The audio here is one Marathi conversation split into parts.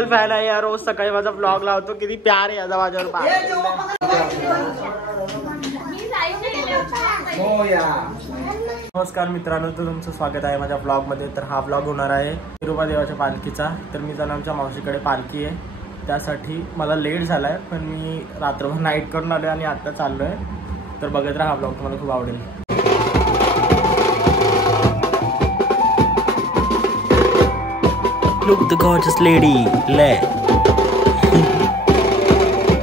रिअल फॅन आहे यार, रोज सकाळी माझा ब्लॉग लावतो, किती प्यार आहे याचा माझ्यावर. नमस्कार मित्रांनो, तर तुमचं स्वागत आहे माझ्या ब्लॉगमध्ये. तर हा ब्लॉग होणार आहे विरोबा देवाच्या पालखीचा. तर मी जाणार आमच्या मावशीकडे पालखी आहे, त्यासाठी मला लेट झाला आहे, पण मी रात्रभर नाईट करून आलो आणि आत्ता चाललो आहे. तर बघत राहा, हा ब्लॉग तुम्हाला खूप आवडेल. Look the gorgeous lady, ले.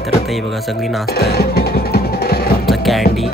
तर आता हे बघा सगळी नाचत आहे. आमचा कॅन्डी.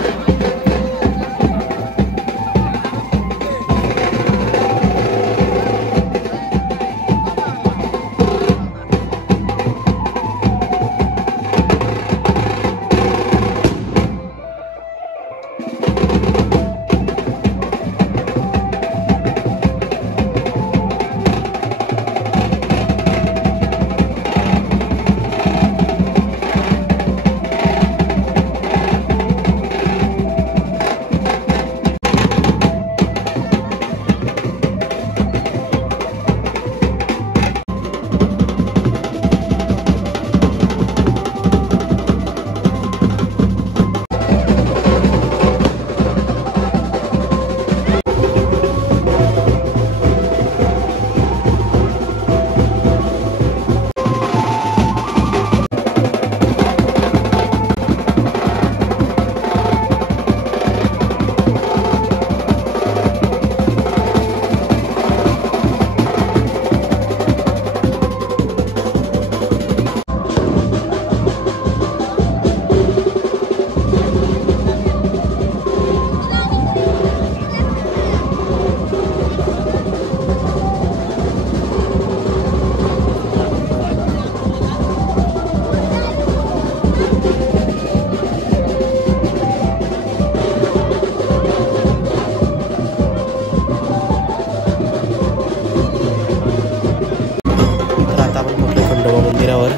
मंदिरावर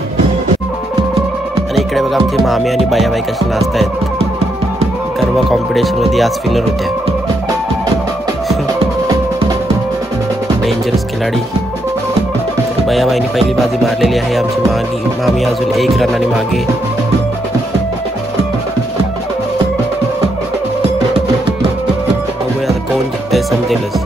आणि इकडे बघा आमचे मामी आणि बायाबाई कसे नाचत आहेत. गरबा कॉम्पिटिशन मध्ये आज फिनर होत्या. डेंजरस खिलाडी. तर बायाबाईंनी पहिली बाजी मारलेली आहे. आमची मामी अजून 1 रनाने मागे. बघूया आता कोण जिंकतंय, समजेलच.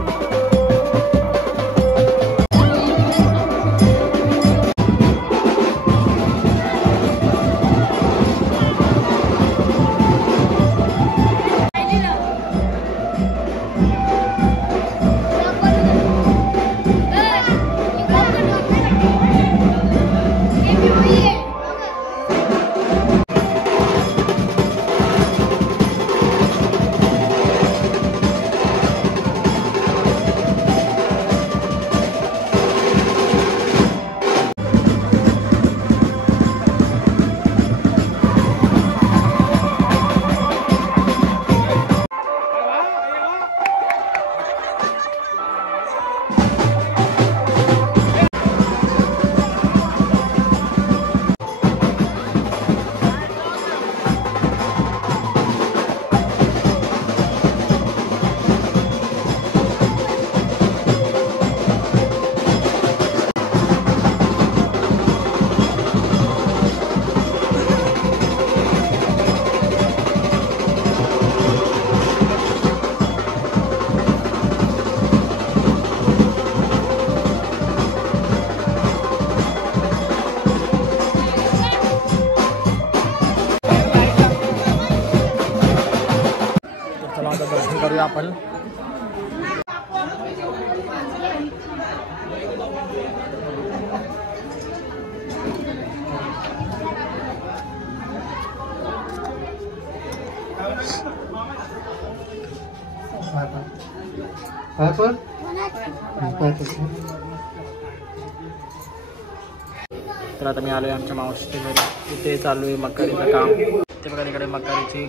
दर्शन करूया आपण. तर आता मी आलोय आमच्या मावशीच्या घरी. इथे चालू आहे मकारीचं काम. ते बघा तिकडे मकारीची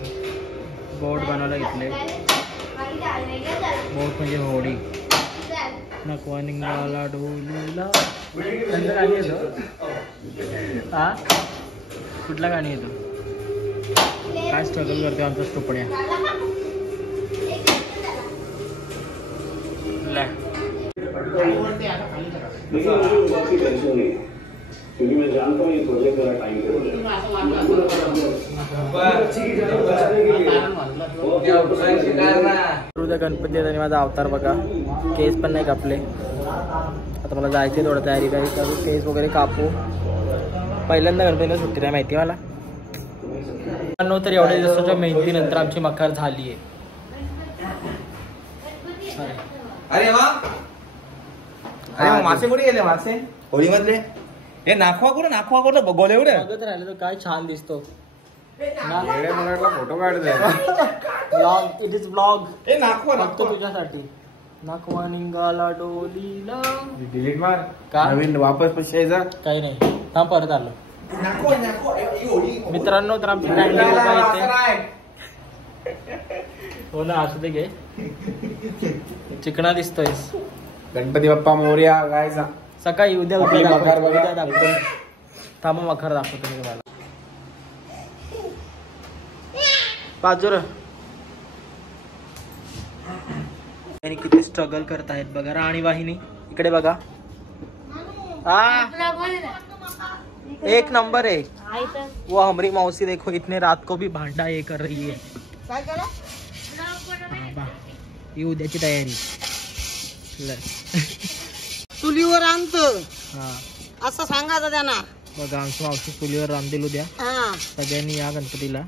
बोट बनवायला घेतले. बोट म्हणजे होडी. नकवा निघाला डोलीला. त्यांचं गाणी येतं. हा, कुठला गाणी येतं? काय स्ट्रगल करते आमचा स्टुपड्या. क्योंकि मैं जानता हूँ ये प्रोजेक्ट जरा टाइम उद्या गणपती आणि माझा अवतार बघा. केस पण नाही कापले. आता मला जायचे थोडं तयारी काही करू. केस वगैरे कापू. पहिल्यांदा गणपतीला सुट्टी नाही माहिती मला. तर एवढ्या दिवसाच्या मेहनतीनंतर आमची मखर झाली आहे. अरे वा. अरे मासे कुठे गेले मासे होळी मधले. हे नाखवा करून गोले एवढे बघत राहिले तर काय छान दिसतो. फोटो काढते. Blog it is blog. हे नाखवा फक्त तुझ्यासाठी. नाखवा निघाला डोलीला. डिलीट मार का नवीन वापस पैसे यायचा काही नाही. थांब परत आलो. मित्रांनो तर आमची येते. हो ना असू दे घे. चिकना दिसतोय. गणपती बाप्पा मोरया गायचा. सकाळी उद्या मखर दाखवतो. थांब मखर दाखवतो मी तुम्हाला. बाजूर आणि किती स्ट्रगल करत आहेत बघा. राणी वाहिनी इकडे बघा. एक नंबर है वो. हमारी मौसी देखो इतने रात को भी भांडा ये कर रही है. ही उद्याची तयारी. चुलीवर आणत हा असं सांगायचं त्यांना. बघा आमची मावशी चुलीवर रांधेल उद्या. हा सगळ्यांनी या गणपतीला.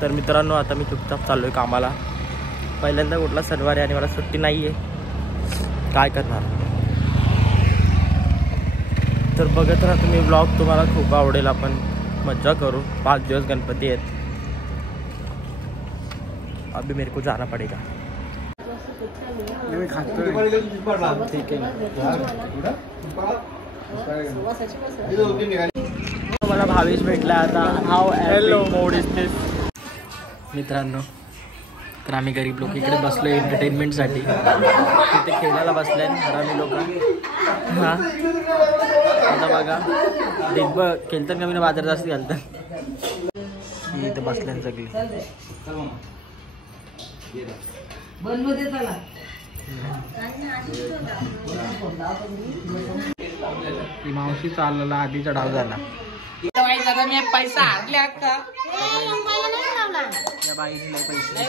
तर मित्रांनो आता मी चुपचाप चाललोय कामाला. पहिल्यांदा कुठला शनिवार आहे आणि मला सुट्टी नाही आहे. काय करणार. तर बघत राहा तुम्ही ब्लॉग. तुम्हाला खूप आवडेल. आपण मज्जा करू. 5 दिवस गणपती आहेत. अभी मेरे को जाना पड़ेगा. ठीक आहे. मला भावेश भेटला आता. हाव हॅलो मोड इज दिस. मित्रांनो तर आम्ही गरीब लोक इकडे बसलो एंटरटेनमेंटसाठी. तिथे खेळायला बसले हरामी लोक. हां आता बघा दिग्ब खेळतात कमी ना बाजार जास्त घालतात. इथे बसल्यान सगळी. ही मावशी चालला आधी चढाव झाला. पैसा हारल्या का या बाईने लय पैसे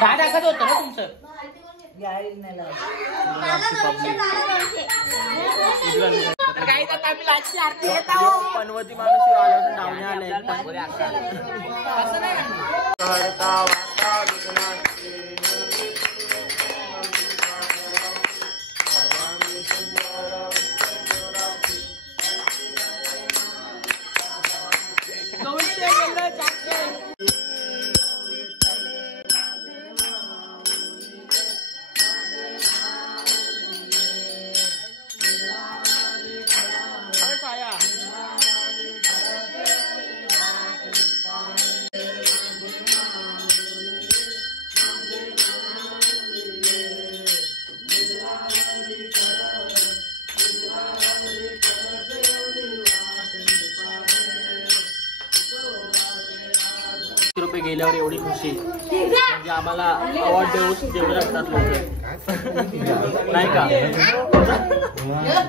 दाखवत होतं ना तुमचं. पनवती माणूस डावणे आले. रुपये गेल्यावर एवढी खुशी म्हणजे आम्हाला अवॉर्ड देऊ शकतात लोक. नाही का.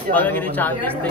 बघा किती छान दिसते.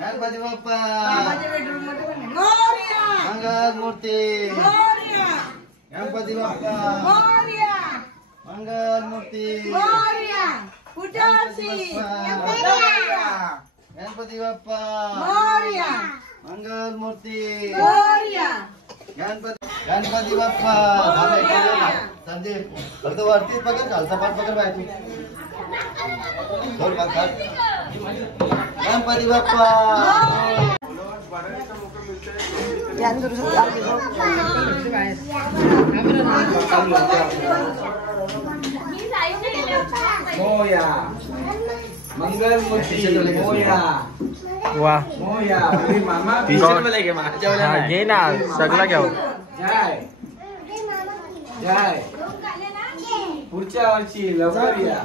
गणपती बाप्पा मंगलमूर्ती. गणपती बाप्पा मंगलमूर्ती. गणपती बाप्पा मंगलमूर्ती. गणपती बाप्पा संदीप फक्त वरतीच पकड खालचा पाठ पकड बाय तू गणपती बाप्पा मोया मंगलमूर्ती मोया वा मोया मामा घे ना सगळं घेऊ. जय जय पुढच्या वर्षी लवकर या.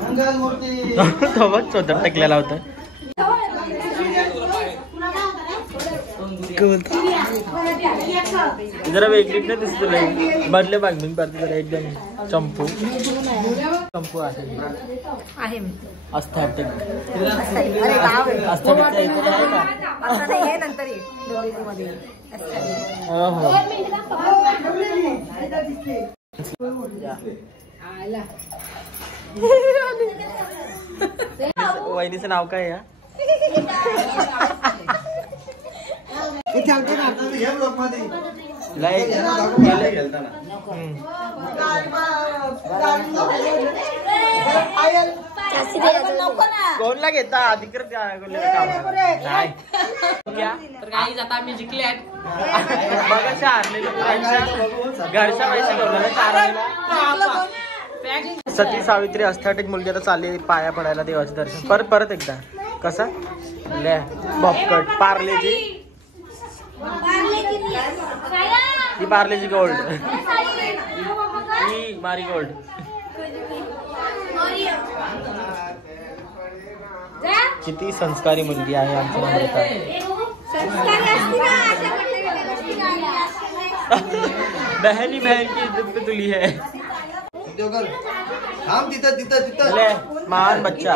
मंगलमूर्ती तो बघ चोदर टाकलेला होता. जरा वेगळी नाही दिसत तुला बदले बागमिंग पार्टी जरा एकदम चंपू चंपू आहे अस्थेटिक अस्थेटिकचा इथे आहे का? हो वहिनीचं नाव काय आहे? कोणला घेता अधिकृत काही जाता आम्ही जिंकले आहेत. घरच्या पैसे सती सावित्री अस्थेटिक मुलगी आता चालली पाया पडायला देवाचे दर्शन. परत एकदा कसा ले बॉपकट पार्लेजी ही पार्लेजी गोल्ड ही मारी गोल्ड. किती संस्कारी मुलगी आहे आमची नम्रता. बहनी बहन की इज्जत पे तुली है. ले महान बच्चा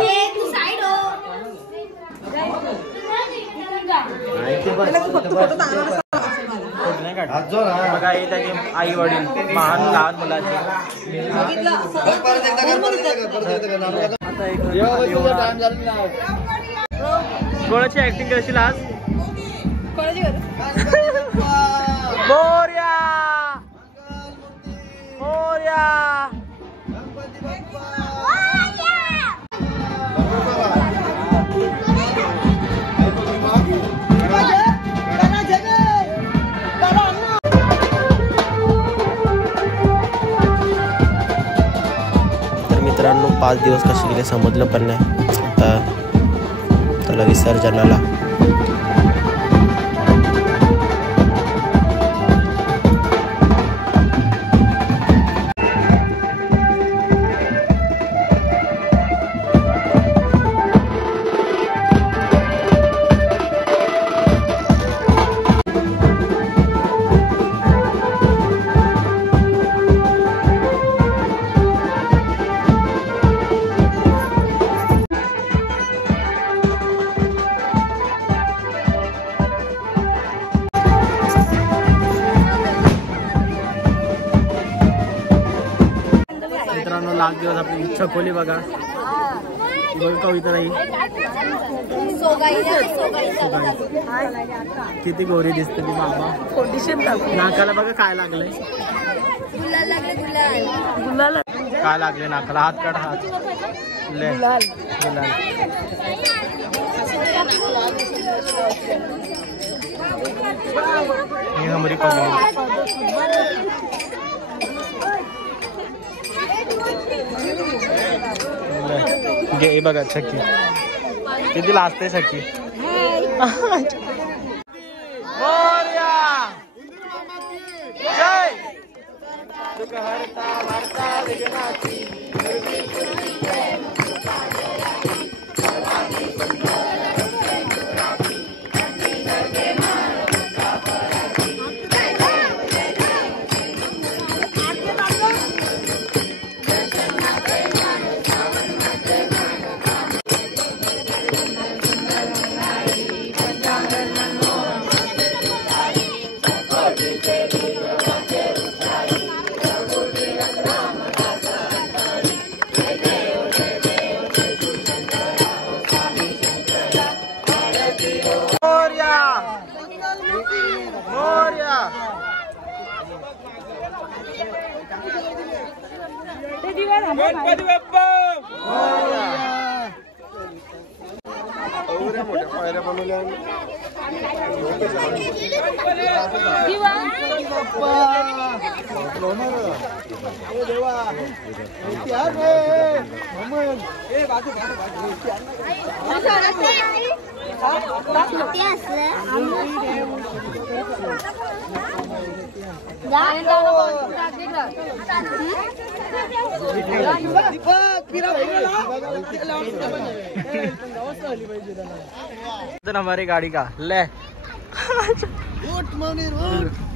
बघा हे त्याचे आई वडील महान लहान मुलाचे. कोणाची ऍक्टिंग करशील आज? मोरया मोरया मित्रांनो 5 दिवस कसे गेले समजलं पण नाही. आता त्याला विसर्जनाला लाख दिवस आपली छकोली बघा कविता नाही किती गोरी दिसते ती बाबा. नाकाला बघा काय लागलंय काय लागले नाकाला. हात काढ हात ले गुलाल. ही हमारी पगड़ी घे बघा सखी किती लाजते सखी. जय तुका हरता वार्ता विघ्नाची करा. गणपती बाप्पा. मोठ्या पायऱ्या बनवल्या. हमारी गाड़ी का ले उठ मनीर उठ.